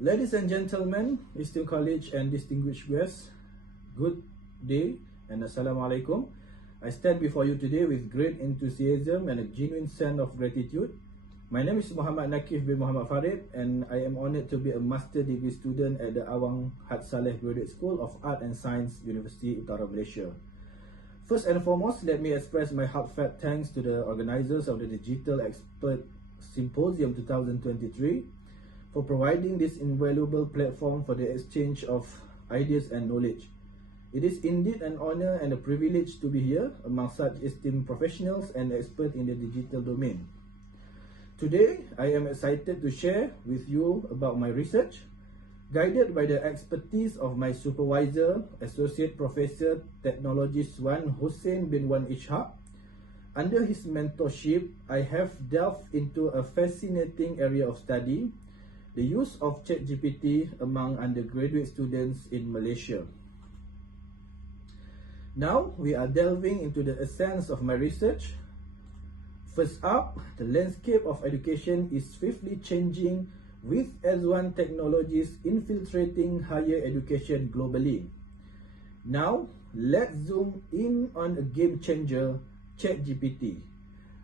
Ladies and gentlemen, esteemed college and distinguished guests, good day and Assalamualaikum. I stand before you today with great enthusiasm and a genuine sense of gratitude. My name is Muhammad Naqif bin Muhammad Farid and I am honored to be a master degree student at the Awang Had Saleh Graduate School of Art and Science, University Utara Malaysia. First and foremost, let me express my heartfelt thanks to the organizers of the Digital Expert Symposium 2023 for providing this invaluable platform for the exchange of ideas and knowledge. It is indeed an honor and a privilege to be here among such esteemed professionals and experts in the digital domain. Today, I am excited to share with you about my research, guided by the expertise of my supervisor, Associate Professor Technologist Wan Hussein bin Wan Ishaq. Under his mentorship, I have delved into a fascinating area of study, the use of ChatGPT among undergraduate students in Malaysia. Now, we are delving into the essence of my research. First up, the landscape of education is swiftly changing with advanced technologies infiltrating higher education globally. Now, let's zoom in on a game changer, ChatGPT,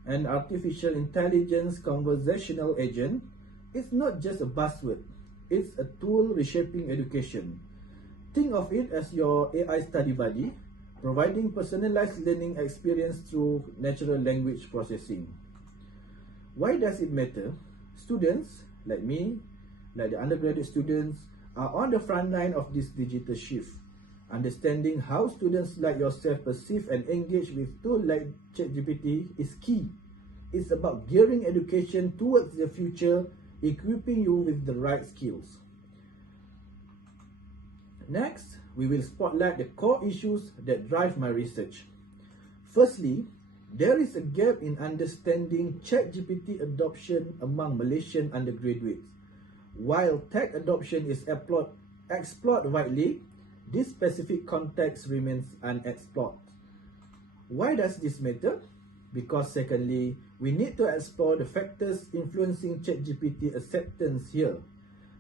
an artificial intelligence conversational agent. It's not just a buzzword, it's a tool reshaping education. Think of it as your AI study buddy, providing personalized learning experience through natural language processing. Why does it matter? Students, like me, like the undergraduate students, are on the front line of this digital shift. Understanding how students like yourself perceive and engage with tools like ChatGPT is key. It's about gearing education towards the future, equipping you with the right skills. Next, we will spotlight the core issues that drive my research. Firstly, there is a gap in understanding ChatGPT adoption among Malaysian undergraduates. While tech adoption is explored widely, this specific context remains unexplored. Why does this matter? Because secondly, we need to explore the factors influencing ChatGPT acceptance here.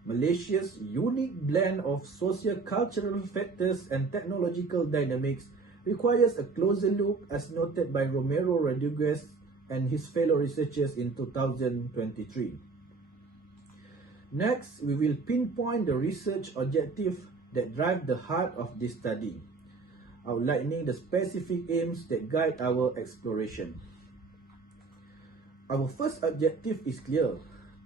Malaysia's unique blend of socio-cultural factors and technological dynamics requires a closer look, as noted by Romero Rodriguez and his fellow researchers in 2023. Next, we will pinpoint the research objective that drive the heart of this study, outlining the specific aims that guide our exploration. Our first objective is clear: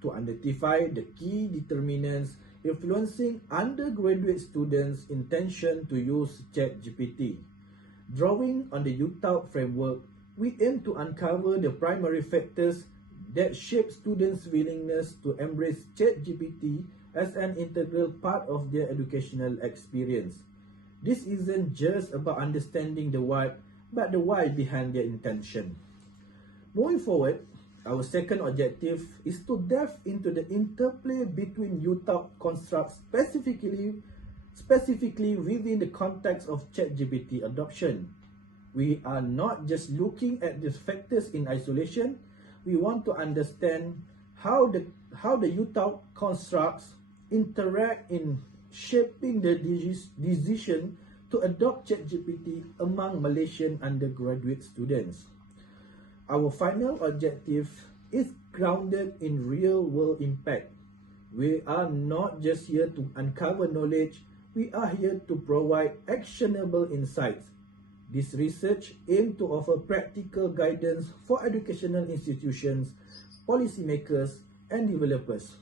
to identify the key determinants influencing undergraduate students' intention to use ChatGPT. Drawing on the UTAUT framework, we aim to uncover the primary factors that shape students' willingness to embrace ChatGPT as an integral part of their educational experience. This isn't just about understanding the what, but the why behind their intention. Moving forward, our second objective is to delve into the interplay between UTAUT constructs specifically within the context of ChatGPT adoption. We are not just looking at these factors in isolation. We want to understand how the UTAUT constructs interact in shaping the decision to adopt ChatGPT among Malaysian undergraduate students. Our final objective is grounded in real-world impact. We are not just here to uncover knowledge, we are here to provide actionable insights. This research aims to offer practical guidance for educational institutions, policymakers, and developers.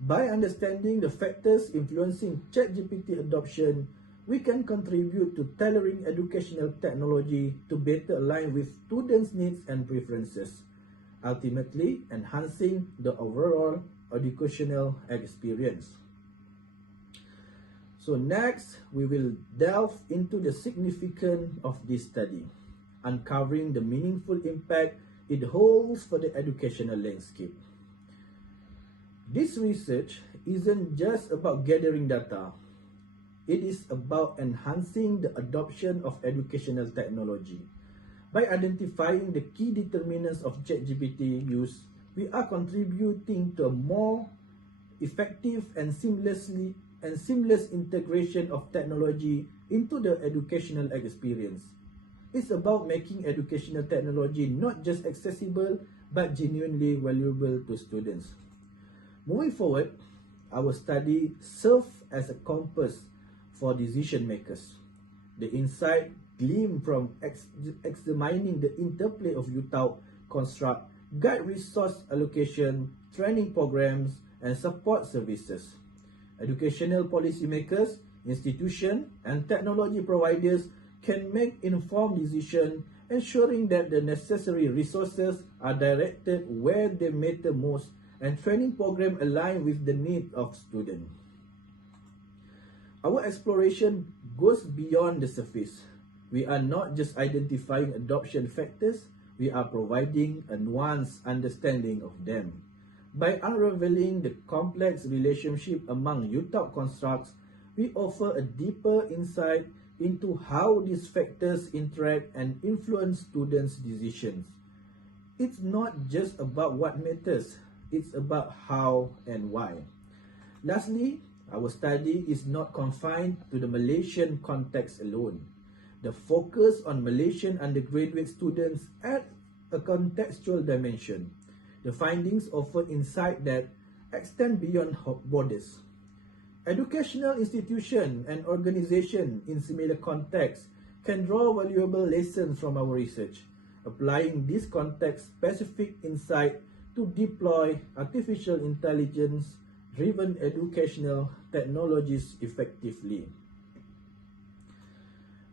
By understanding the factors influencing ChatGPT adoption, we can contribute to tailoring educational technology to better align with students' needs and preferences, ultimately enhancing the overall educational experience. So next, we will delve into the significance of this study, uncovering the meaningful impact it holds for the educational landscape. This research isn't just about gathering data. It is about enhancing the adoption of educational technology. By identifying the key determinants of ChatGPT use, we are contributing to a more effective and seamless integration of technology into the educational experience. It's about making educational technology not just accessible but genuinely valuable to students. Moving forward, our study serves as a compass for decision makers. The insight gleaned from examining the interplay of UTAU construct, guide resource allocation, training programs, and support services. Educational policymakers, institutions, and technology providers can make informed decisions, ensuring that the necessary resources are directed where they matter most and training programs align with the needs of students. Our exploration goes beyond the surface. We are not just identifying adoption factors, we are providing a nuanced understanding of them. By unraveling the complex relationship among UTAU constructs, we offer a deeper insight into how these factors interact and influence students' decisions. It's not just about what matters, it's about how and why. Lastly, our study is not confined to the Malaysian context alone. The focus on Malaysian undergraduate students adds a contextual dimension. The findings offer insight that extend beyond borders. Educational institutions and organizations in similar contexts can draw valuable lessons from our research, applying this context-specific insight to deploy artificial intelligence-driven educational technologies effectively.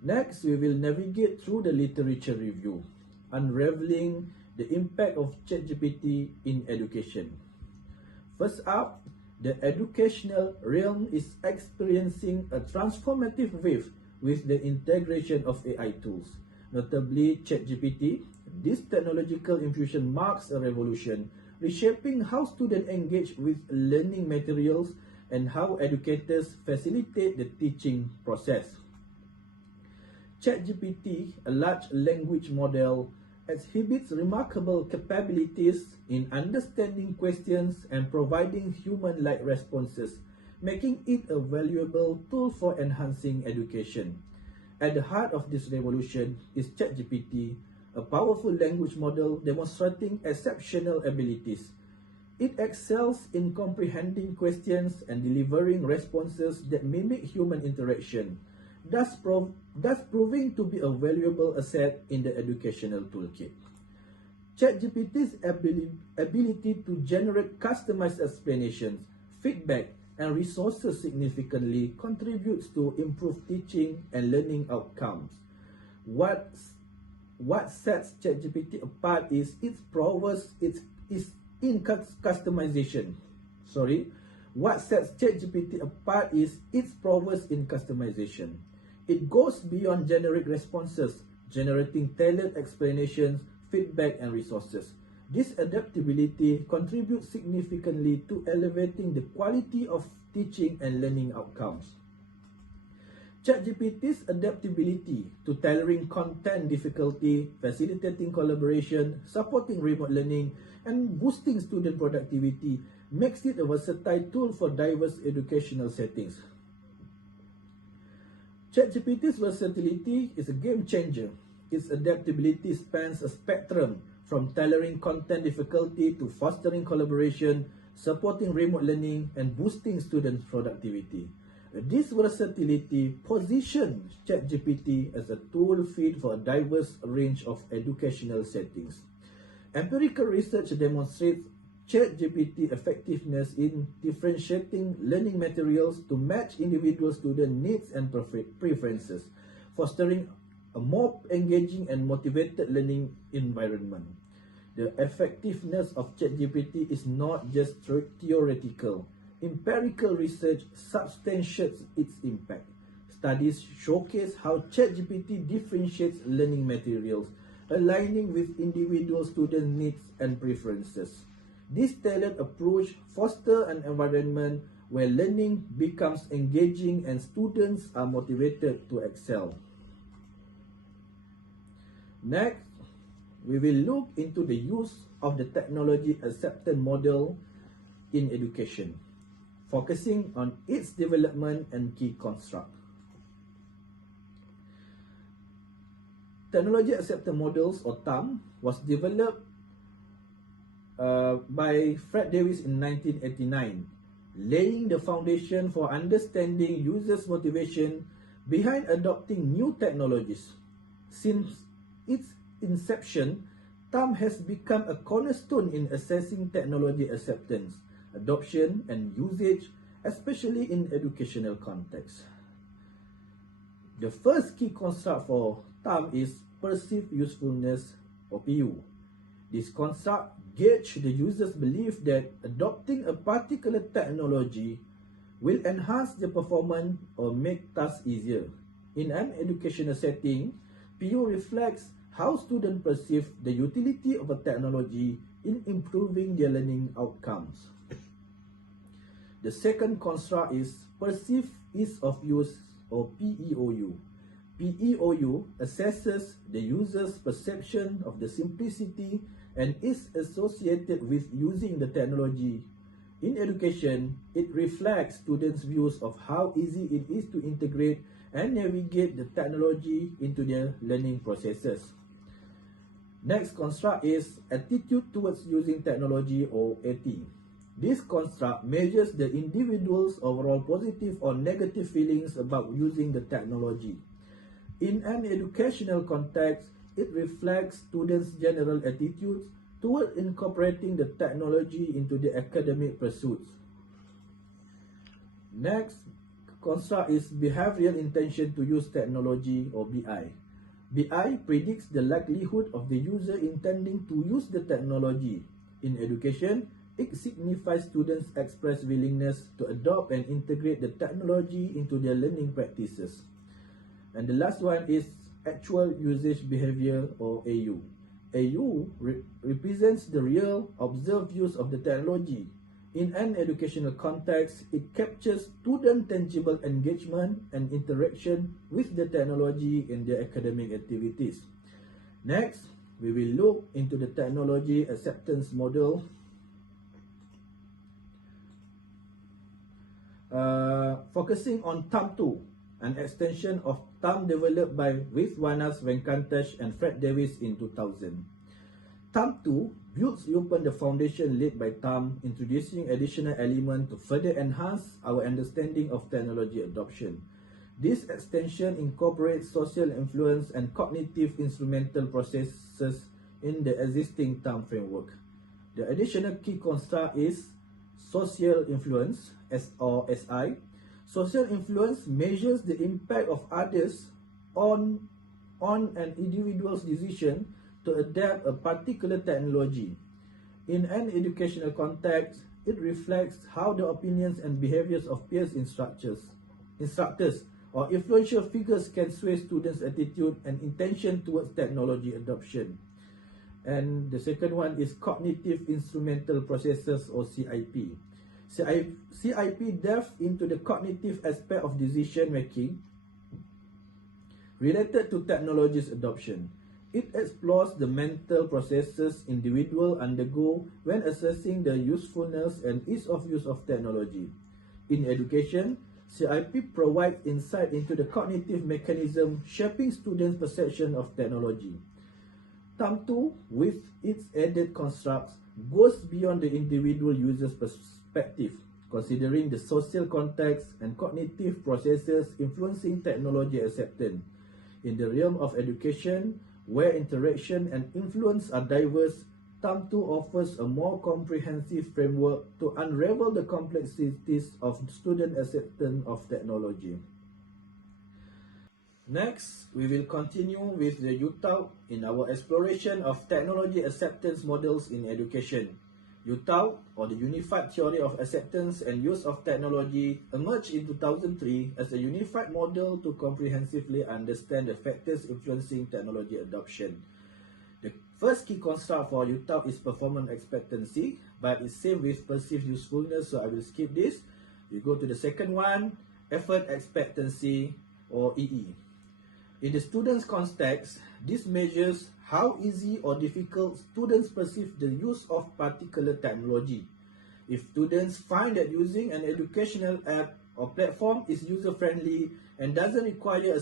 Next, we will navigate through the literature review, unraveling the impact of ChatGPT in education. First up, the educational realm is experiencing a transformative wave with the integration of AI tools, notably ChatGPT. This technological infusion marks a revolution, reshaping how students engage with learning materials and how educators facilitate the teaching process. ChatGPT, a large language model, exhibits remarkable capabilities in understanding questions and providing human-like responses, making it a valuable tool for enhancing education. At the heart of this revolution is ChatGPT, a powerful language model demonstrating exceptional abilities. It excels in comprehending questions and delivering responses that mimic human interaction, thus proving to be a valuable asset in the educational toolkit. ChatGPT's ability to generate customized explanations, feedback, and resources significantly contributes to improved teaching and learning outcomes. What sets ChatGPT apart is its prowess in customization. What sets ChatGPT apart is its prowess in customization. It goes beyond generic responses, generating tailored explanations, feedback, and resources. This adaptability contributes significantly to elevating the quality of teaching and learning outcomes. ChatGPT's adaptability to tailoring content difficulty, facilitating collaboration, supporting remote learning, and boosting student productivity makes it a versatile tool for diverse educational settings. ChatGPT's versatility is a game changer. Its adaptability spans a spectrum from tailoring content difficulty to fostering collaboration, supporting remote learning, and boosting student productivity. This versatility positions ChatGPT as a tool fit for a diverse range of educational settings. Empirical research demonstrates ChatGPT effectiveness in differentiating learning materials to match individual student needs and preferences, fostering a more engaging and motivated learning environment. The effectiveness of ChatGPT is not just theoretical. Empirical research substantiates its impact. Studies showcase how ChatGPT differentiates learning materials, aligning with individual student needs and preferences. This tailored approach fosters an environment where learning becomes engaging and students are motivated to excel. Next, we will look into the use of the technology acceptance model in education. focusing on its development and key construct. Technology Acceptance Models, or TAM, was developed by Fred Davis in 1989, laying the foundation for understanding users' motivation behind adopting new technologies. Since its inception, TAM has become a cornerstone in assessing technology acceptance, adoption, and usage, especially in educational contexts. The first key construct for TAM is perceived usefulness, or PU. This construct gauges the user's belief that adopting a particular technology will enhance the performance or make tasks easier. In an educational setting, PU reflects how students perceive the utility of a technology in improving their learning outcomes. The second construct is perceived ease of use, or PEOU. PEOU assesses the user's perception of the simplicity and is associated with using the technology. In education, it reflects students' views of how easy it is to integrate and navigate the technology into their learning processes. Next construct is attitude towards using technology, or AT. This construct measures the individual's overall positive or negative feelings about using the technology. In an educational context, it reflects students' general attitudes toward incorporating the technology into their academic pursuits. Next construct is behavioral intention to use technology, or BI. BI predicts the likelihood of the user intending to use the technology. In education, it signifies students' express willingness to adopt and integrate the technology into their learning practices. And the last one is actual usage behavior, or AU. AU represents the real observed use of the technology. In an educational context, it captures student tangible engagement and interaction with the technology in their academic activities. Next, we will look into the technology acceptance model. Focusing on TAM2, an extension of TAM developed by Vishwanas Venkatesh and Fred Davis in 2000. TAM2 builds upon the foundation laid by TAM, introducing additional elements to further enhance our understanding of technology adoption. This extension incorporates social influence and cognitive instrumental processes in the existing TAM framework. The additional key construct is social influence, or SI. Social influence measures the impact of others on an individual's decision to adapt a particular technology. In an educational context, it reflects how the opinions and behaviors of peers, instructors, or influential figures can sway students' attitude and intention towards technology adoption. And the second one is cognitive instrumental processes, or CIP. CIP delves into the cognitive aspect of decision making related to technology's adoption. It explores the mental processes individuals undergo when assessing the usefulness and ease of use of technology. In education, CIP provides insight into the cognitive mechanism shaping students' perception of technology. TAM2, with its added constructs, goes beyond the individual user's perspective, considering the social context and cognitive processes influencing technology acceptance. In the realm of education, where interaction and influence are diverse, TAM2 offers a more comprehensive framework to unravel the complexities of student acceptance of technology. Next, we will continue with the UTAU in our exploration of technology acceptance models in education. UTAU, or the Unified Theory of Acceptance and Use of Technology, emerged in 2003 as a unified model to comprehensively understand the factors influencing technology adoption. The first key construct for UTAU is performance expectancy, but it's same with perceived usefulness, so I will skip this. We go to the second one, effort expectancy, or EE. In the student's context, this measures how easy or difficult students perceive the use of particular technology. If students find that using an educational app or platform is user-friendly and doesn't require a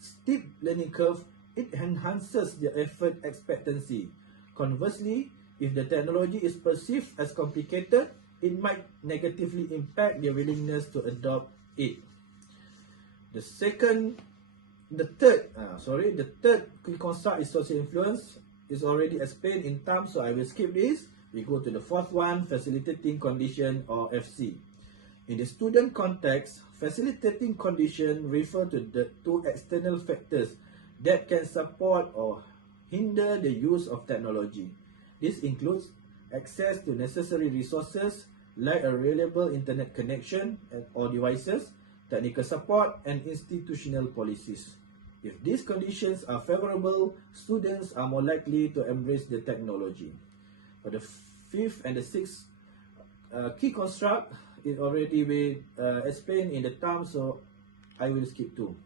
steep learning curve, it enhances their effort expectancy. Conversely, if the technology is perceived as complicated, it might negatively impact their willingness to adopt it. The third key construct is social influence. Is already explained in terms, so I will skip this. We go to the fourth one, facilitating condition or FC. In the student context, facilitating condition refer to the two external factors that can support or hinder the use of technology. This includes access to necessary resources like a reliable internet connection or devices, technical support, and institutional policies. If these conditions are favorable, students are more likely to embrace the technology. For the fifth and the sixth key construct, it already been explained in the term, so I will skip too.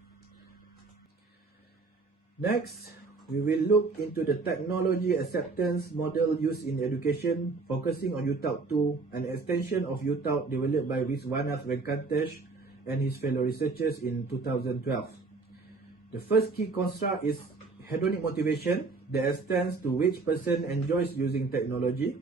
Next, we will look into the technology acceptance model used in education, focusing on UTAUT 2, an extension of UTAUT developed by Viswanath Venkatesh and his fellow researchers in 2012. The first key construct is hedonic motivation, the extent to which person enjoys using technology.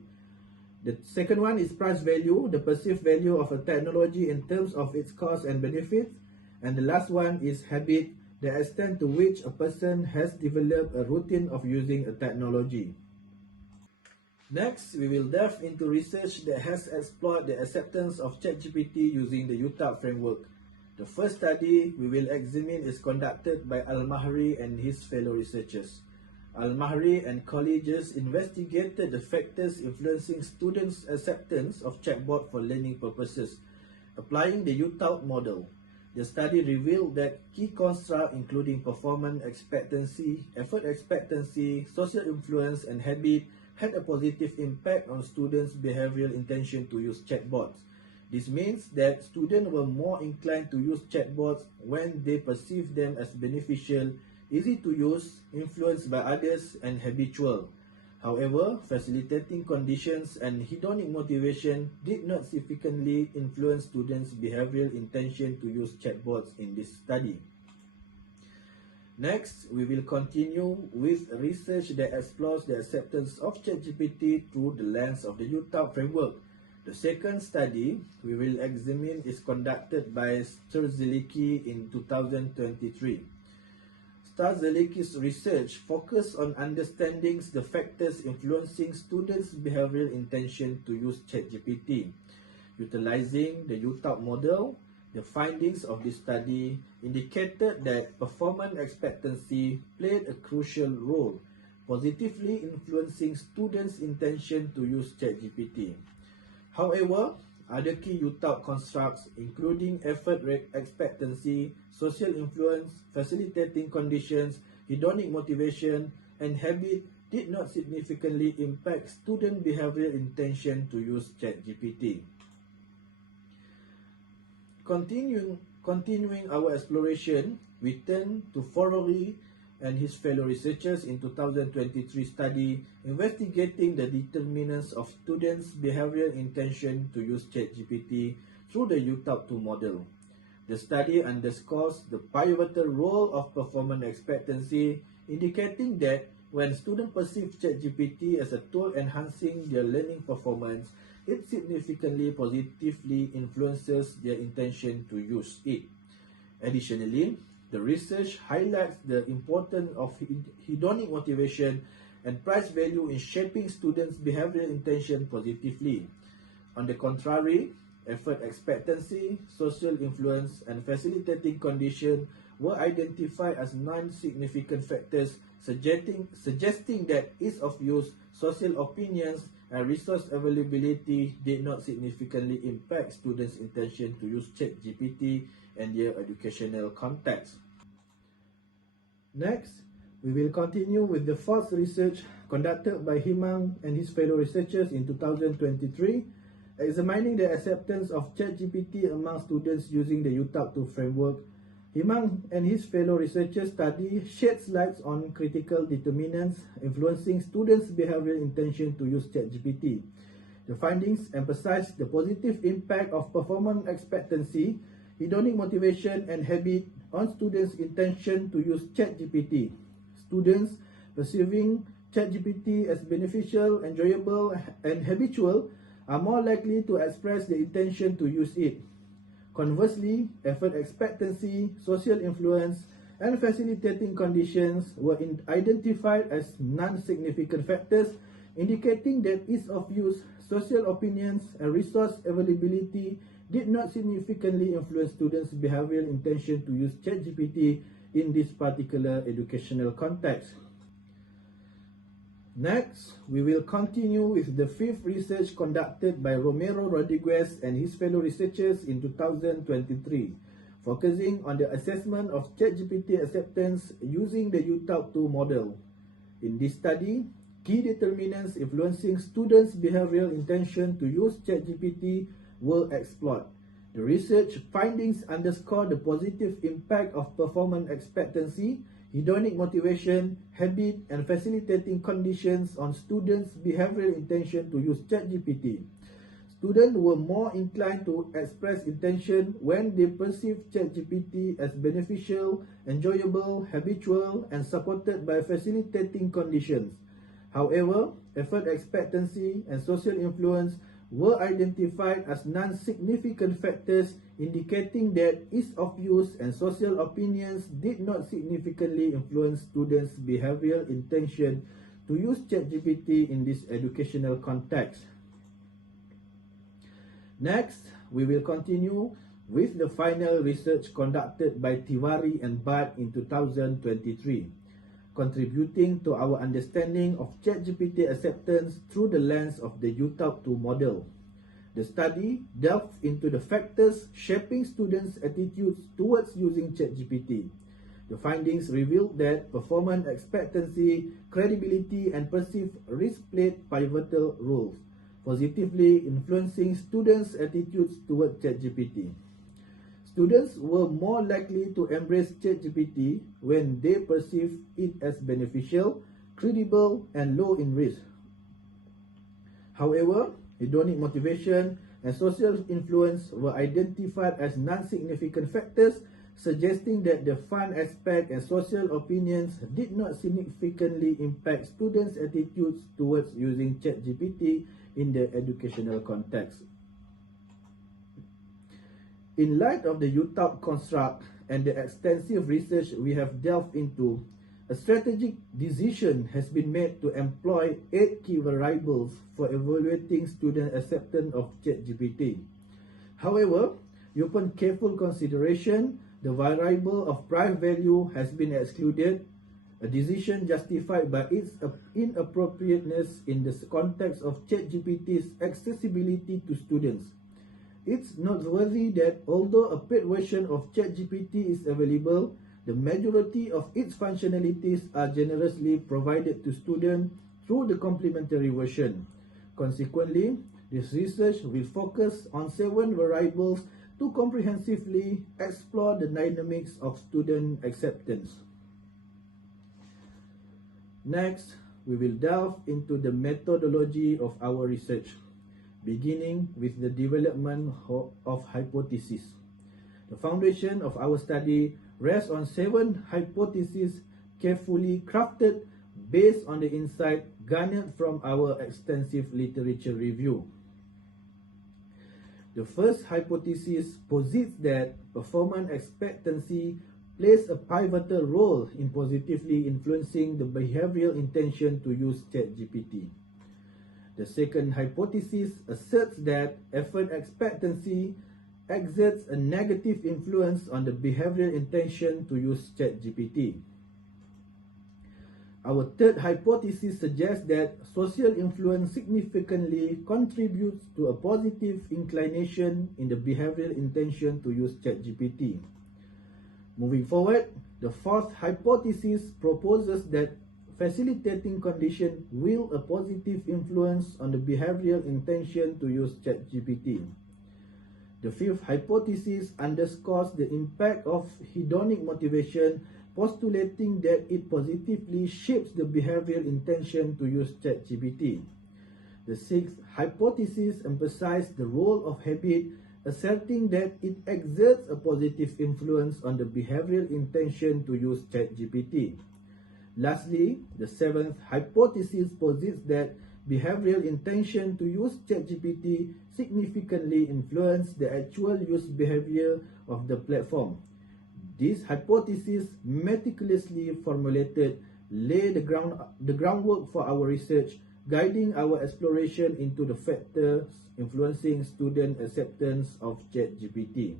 The second one is price value, the perceived value of a technology in terms of its cost and benefits. And the last one is habit, the extent to which a person has developed a routine of using a technology. Next, we will delve into research that has explored the acceptance of ChatGPT using the UTAUT framework. The first study we will examine is conducted by Al-Mahri and his fellow researchers. Al-Mahri and colleagues investigated the factors influencing students' acceptance of chatbot for learning purposes, applying the UTAUT model. The study revealed that key constructs including performance expectancy, effort expectancy, social influence, and habit had a positive impact on students' behavioral intention to use chatbots. This means that students were more inclined to use chatbots when they perceive them as beneficial, easy to use, influenced by others, and habitual. However, facilitating conditions and hedonic motivation did not significantly influence students' behavioral intention to use chatbots in this study. Next, we will continue with research that explores the acceptance of ChatGPT through the lens of the UTAUT framework. The second study we will examine is conducted by Strzelecki in 2023. Strzelecki's research focused on understanding the factors influencing students' behavioral intention to use ChatGPT. Utilizing the UTAUT model, the findings of this study indicated that performance expectancy played a crucial role, positively influencing students' intention to use ChatGPT. However, other key UTAUT constructs, including effort expectancy, social influence, facilitating conditions, hedonic motivation, and habit, did not significantly impact student behavioral intention to use ChatGPT. Continuing our exploration, we turn to Forori and his fellow researchers in 2023 study investigating the determinants of students' behavioral intention to use ChatGPT through the UTAUT 2 model. The study underscores the pivotal role of performance expectancy, indicating that when students perceive ChatGPT as a tool enhancing their learning performance, it significantly positively influences their intention to use it. Additionally, the research highlights the importance of hedonic motivation and price value in shaping students' behavioral intention positively. On the contrary, effort expectancy, social influence, and facilitating condition were identified as non-significant factors, suggesting that ease of use, social opinions, and resource availability did not significantly impact students' intention to use ChatGPT and their educational context. Next, we will continue with the fourth research conducted by Himang and his fellow researchers in 2023, examining the acceptance of ChatGPT among students using the UTAUT 2 framework. Himang and his fellow researchers study sheds light on critical determinants influencing students' behavioral intention to use ChatGPT. The findings emphasize the positive impact of performance expectancy, hedonic motivation, and habit on students' intention to use ChatGPT. Students perceiving ChatGPT as beneficial, enjoyable, and habitual are more likely to express the intention to use it. Conversely, effort expectancy, social influence, and facilitating conditions were identified as non-significant factors, indicating that ease of use, social opinions, and resource availability did not significantly influence students' behavioral intention to use ChatGPT in this particular educational context. Next, we will continue with the fifth research conducted by Romero Rodriguez and his fellow researchers in 2023, focusing on the assessment of ChatGPT acceptance using the UTALT2 model. In this study, key determinants influencing students' behavioral intention to use ChatGPT were explored. The research findings underscore the positive impact of performance expectancy, hedonic motivation, habit, and facilitating conditions on students' behavioral intention to use ChatGPT. Students were more inclined to express intention when they perceived ChatGPT as beneficial, enjoyable, habitual, and supported by facilitating conditions. However, effort expectancy and social influence were identified as non-significant factors, indicating that ease of use and social opinions did not significantly influence students' behavioral intention to use ChatGPT in this educational context. Next, we will continue with the final research conducted by Tiwari and Bhatt in 2023, contributing to our understanding of ChatGPT acceptance through the lens of the UTALT2 model. The study delved into the factors shaping students' attitudes towards using ChatGPT. The findings revealed that performance expectancy, credibility, and perceived risk played pivotal roles, positively influencing students' attitudes towards ChatGPT. Students were more likely to embrace ChatGPT when they perceive it as beneficial, credible, and low in risk. However, hedonic motivation and social influence were identified as non-significant factors, suggesting that the fun aspect and social opinions did not significantly impact students' attitudes towards using ChatGPT in the educational context. In light of the UTALT construct and the extensive research we have delved into, a strategic decision has been made to employ 8 key variables for evaluating student acceptance of ChatGPT. However, upon careful consideration, the variable of price value has been excluded, a decision justified by its inappropriateness in the context of ChatGPT's accessibility to students. It's noteworthy that although a paid version of ChatGPT is available, the majority of its functionalities are generously provided to students through the complimentary version. Consequently, this research will focus on 7 variables to comprehensively explore the dynamics of student acceptance. Next, we will delve into the methodology of our research, beginning with the development of hypotheses. The foundation of our study rests on 7 hypotheses carefully crafted based on the insight garnered from our extensive literature review. The first hypothesis posits that performance expectancy plays a pivotal role in positively influencing the behavioral intention to use ChatGPT. The second hypothesis asserts that effort expectancy exerts a negative influence on the behavioral intention to use ChatGPT. Our third hypothesis suggests that social influence significantly contributes to a positive inclination in the behavioral intention to use ChatGPT. Moving forward, the fourth hypothesis proposes that facilitating condition will a positive influence on the behavioral intention to use ChatGPT. The fifth hypothesis underscores the impact of hedonic motivation, postulating that it positively shapes the behavioral intention to use ChatGPT. The sixth hypothesis emphasized the role of habit, asserting that it exerts a positive influence on the behavioral intention to use ChatGPT. Lastly, the seventh hypothesis posits that behavioral intention to use ChatGPT significantly influence the actual use behavior of the platform. This hypothesis, meticulously formulated, lay the groundwork for our research, guiding our exploration into the factors influencing student acceptance of ChatGPT.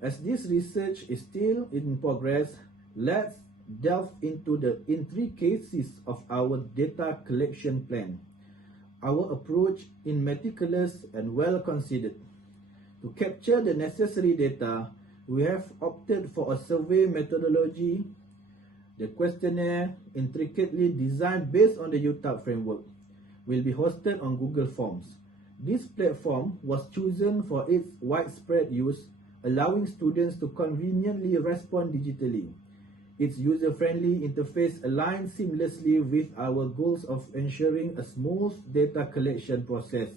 As this research is still in progress, let's delve into the intricacies of our data collection plan. Our approach is meticulous and well considered. To capture the necessary data, we have opted for a survey methodology. The questionnaire, intricately designed based on the UTAP framework, will be hosted on Google Forms. This platform was chosen for its widespread use, allowing students to conveniently respond digitally. Its user-friendly interface aligns seamlessly with our goals of ensuring a smooth data collection process.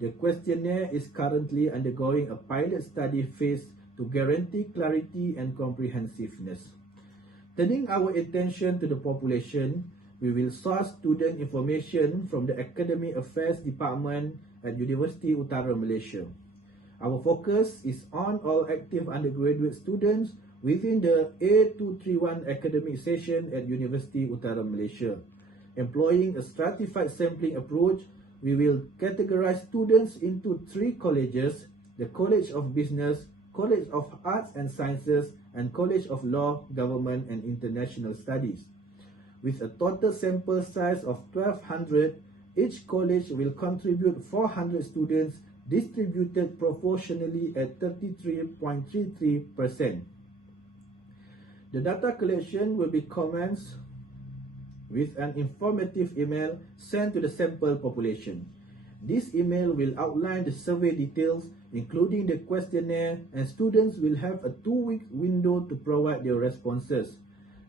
The questionnaire is currently undergoing a pilot study phase to guarantee clarity and comprehensiveness. Turning our attention to the population, we will source student information from the Academic Affairs Department at Universiti Utara Malaysia. Our focus is on all active undergraduate students within the A231 academic session at Universiti Utara Malaysia. Employing a stratified sampling approach, we will categorize students into three colleges: the College of Business, College of Arts and Sciences, and College of Law, Government and International Studies. With a total sample size of 1,200, each college will contribute 400 students distributed proportionally at 33.33%. The data collection will be commenced with an informative email sent to the sample population. This email will outline the survey details, including the questionnaire, and students will have a 2-week window to provide their responses.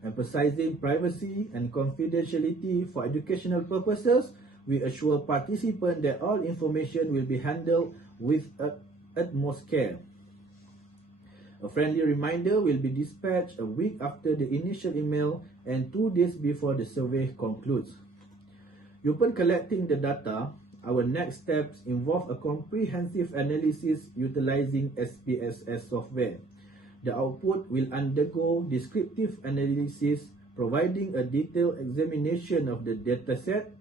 Emphasizing privacy and confidentiality for educational purposes, we assure participants that all information will be handled with utmost care. A friendly reminder will be dispatched a week after the initial email and 2 days before the survey concludes. Upon collecting the data, our next steps involve a comprehensive analysis utilizing SPSS software. The output will undergo descriptive analysis, providing a detailed examination of the dataset.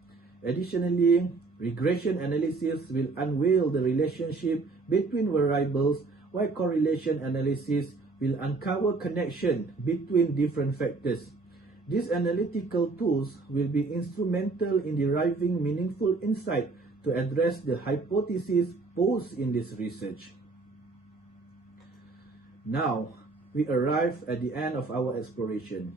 Additionally, regression analysis will unveil the relationship between variables, while correlation analysis will uncover connection between different factors. These analytical tools will be instrumental in deriving meaningful insight to address the hypotheses posed in this research. Now, we arrive at the end of our exploration,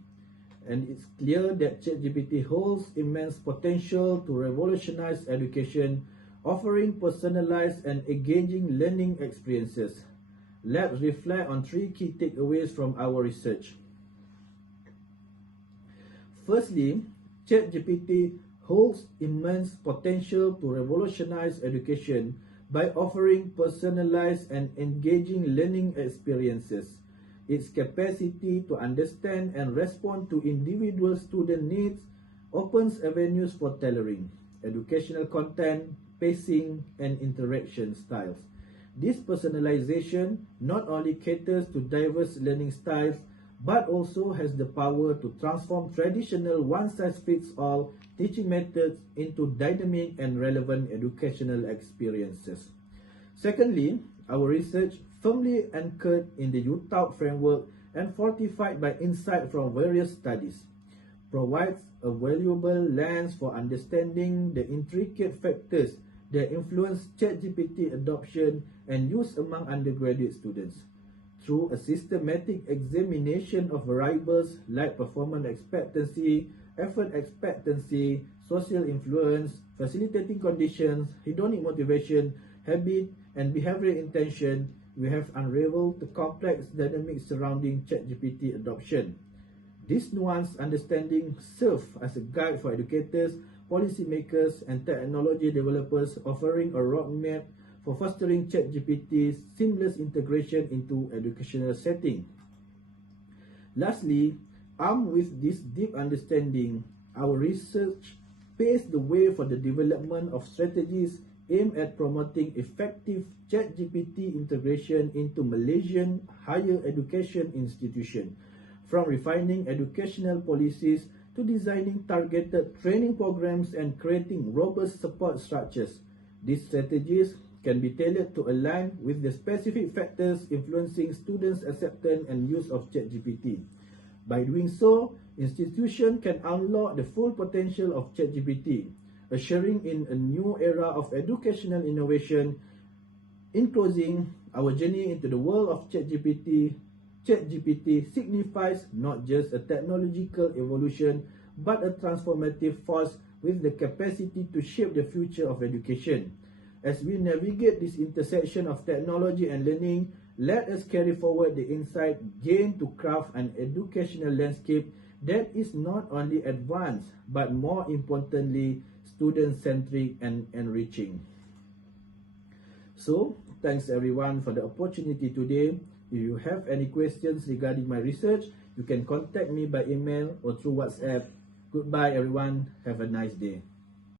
and it's clear that ChatGPT holds immense potential to revolutionize education, offering personalized and engaging learning experiences. Let's reflect on 3 key takeaways from our research. Firstly, ChatGPT holds immense potential to revolutionize education by offering personalized and engaging learning experiences. Its capacity to understand and respond to individual student needs opens avenues for tailoring educational content, pacing, and interaction styles. This personalization not only caters to diverse learning styles, but also has the power to transform traditional one-size-fits-all teaching methods into dynamic and relevant educational experiences. Secondly, our research, firmly anchored in the UTAP framework and fortified by insight from various studies, provides a valuable lens for understanding the intricate factors that influence ChatGPT adoption and use among undergraduate students. Through a systematic examination of variables like performance expectancy, effort expectancy, social influence, facilitating conditions, hedonic motivation, habit, and behavioral intention, we have unraveled the complex dynamics surrounding ChatGPT adoption. This nuanced understanding serves as a guide for educators, policymakers and technology developers, offering a roadmap for fostering ChatGPT's seamless integration into educational setting. Lastly, armed with this deep understanding, our research paves the way for the development of strategies aimed at promoting effective ChatGPT integration into Malaysian higher education institutions, from refining educational policies to designing targeted training programs and creating robust support structures. These strategies can be tailored to align with the specific factors influencing students' acceptance and use of ChatGPT. By doing so, institutions can unlock the full potential of ChatGPT, ushering in a new era of educational innovation. In closing, our journey into the world of ChatGPT signifies not just a technological evolution, but a transformative force with the capacity to shape the future of education. As we navigate this intersection of technology and learning, let us carry forward the insight gained to craft an educational landscape that is not only advanced, but more importantly, student-centric and enriching. So, thanks everyone for the opportunity today. If you have any questions regarding my research, you can contact me by email or through WhatsApp. Goodbye everyone. Have a nice day.